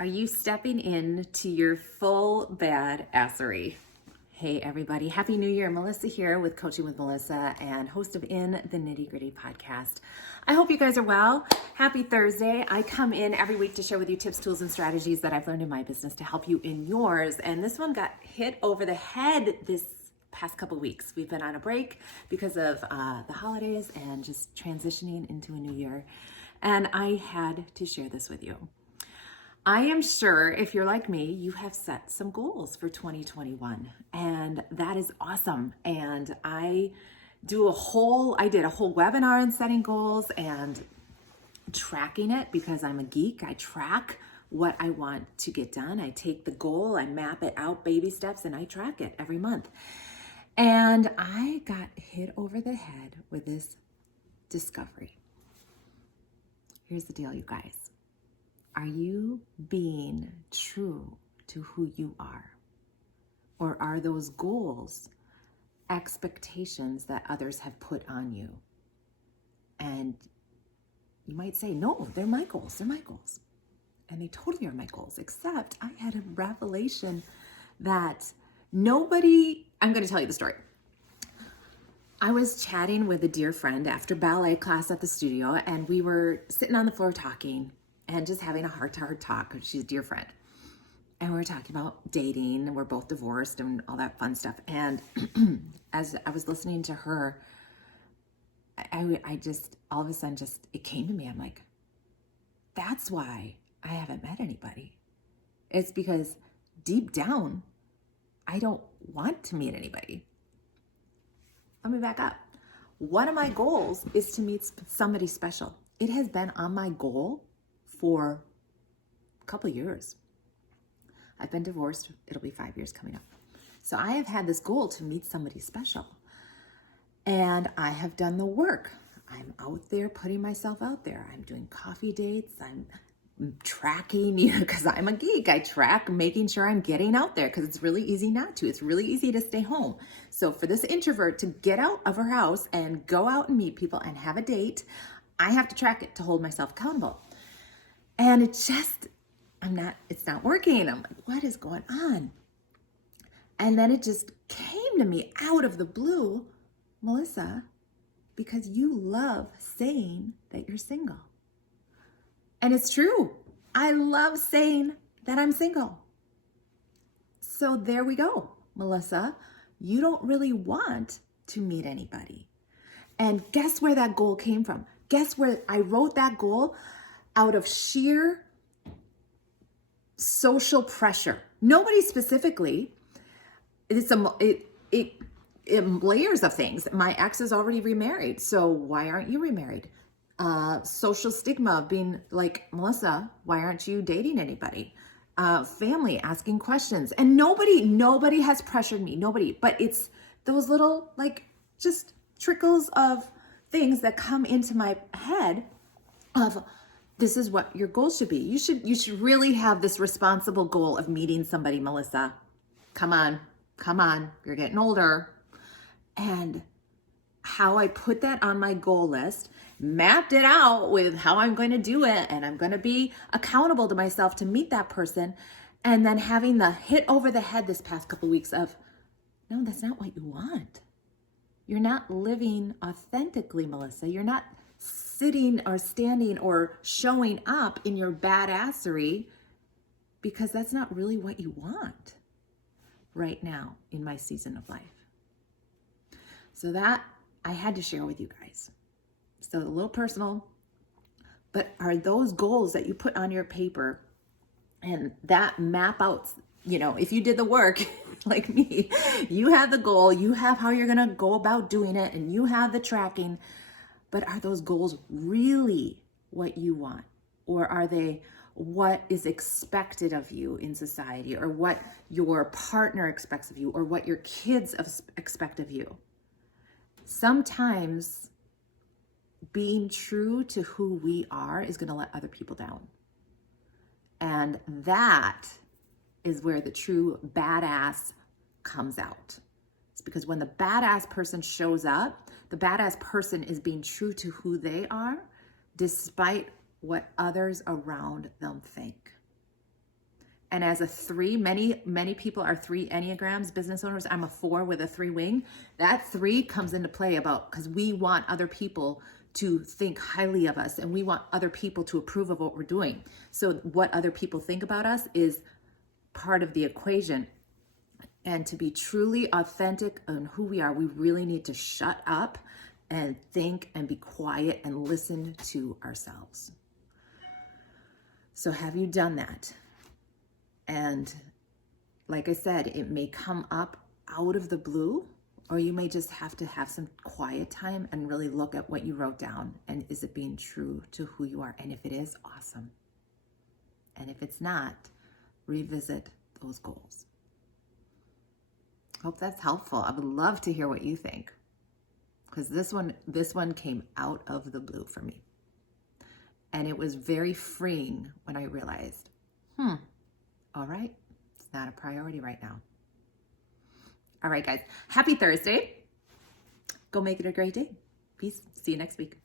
Are you stepping into your full badassery? Hey everybody, Happy New Year. Melissa here with Coaching with Melissa and host of In the Nitty Gritty podcast. I hope you guys are well. Happy Thursday. I come in every week to share with you tips, tools, and strategies that I've learned in my business to help you in yours. And this one got hit over the head this past couple weeks. We've been on a break because of the holidays and just transitioning into a new year. And I had to share this with you. I am sure if you're like me, you have set some goals for 2021, and that is awesome. And I did a whole webinar on setting goals and tracking it because I'm a geek. I track what I want to get done. I take the goal, I map it out, baby steps, and I track it every month. And I got hit over the head with this discovery. Here's the deal, you guys. Are you being true to who you are? Or are those goals expectations that others have put on you? And you might say, no, they're my goals. They're my goals. And they totally are my goals, except I had a revelation that I'm going to tell you the story. I was chatting with a dear friend after ballet class at the studio, and we were sitting on the floor talking and just having a heart-to-heart talk. She's a dear friend. And we were talking about dating, and we're both divorced and all that fun stuff. And as I was listening to her, I just, all of a sudden, it came to me. I'm like, that's why I haven't met anybody. It's because deep down, I don't want to meet anybody. Let me back up. One of my goals is to meet somebody special. It has been on my goal for a couple of years. I've been divorced. It'll be 5 years coming up. So I have had this goal to meet somebody special. And I have done the work. I'm out there putting myself out there. I'm doing coffee dates. I'm tracking, because I'm a geek. I track making sure I'm getting out there because it's really easy not to. It's really easy to stay home. So for this introvert to get out of her house and go out and meet people and have a date, I have to track it to hold myself accountable. And it's not working. I'm like, what is going on? And then it just came to me out of the blue, Melissa, because you love saying that you're single. And it's true. I love saying that I'm single. So there we go, Melissa. You don't really want to meet anybody. And guess where that goal came from? Guess where I wrote that goal? Out of sheer social pressure. Nobody specifically. It's layers of things. My ex is already remarried, so why aren't you remarried? Social stigma of being like, Melissa, why aren't you dating anybody? Family asking questions, and nobody has pressured me. Nobody, but it's those little just trickles of things that come into my head of, this is what your goal should be. You should really have this responsible goal of meeting somebody, Melissa. Come on. You're getting older. And how I put that on my goal list, mapped it out with how I'm going to do it, and I'm going to be accountable to myself to meet that person. And then having the hit over the head this past couple weeks of, no, that's not what you want. You're not living authentically, Melissa. You're not sitting or standing or showing up in your badassery, because that's not really what you want right now in my season of life. So that I had to share with you guys. So a little personal, but are those goals that you put on your paper and that map out, if you did the work like me, you have the goal, you have how you're going to go about doing it, and you have the tracking. But are those goals really what you want? Or are they what is expected of you in society, or what your partner expects of you, or what your kids expect of you? Sometimes being true to who we are is going to let other people down. And that is where the true badass comes out. It's because when the badass person shows up, the badass person is being true to who they are, despite what others around them think. And as a 3, many people are 3 Enneagrams, business owners. I'm a 4 with a 3 wing. That 3 comes into play because we want other people to think highly of us, and we want other people to approve of what we're doing. So what other people think about us is part of the equation. And to be truly authentic on who we are, we really need to shut up and think and be quiet and listen to ourselves. So have you done that? And like I said, it may come up out of the blue, or you may just have to have some quiet time and really look at what you wrote down. And is it being true to who you are? And if it is, awesome. And if it's not, revisit those goals. Hope that's helpful. I would love to hear what you think, because this one came out of the blue for me. And it was very freeing when I realized, all right, it's not a priority right now. All right, guys, happy Thursday. Go make it a great day. Peace. See you next week.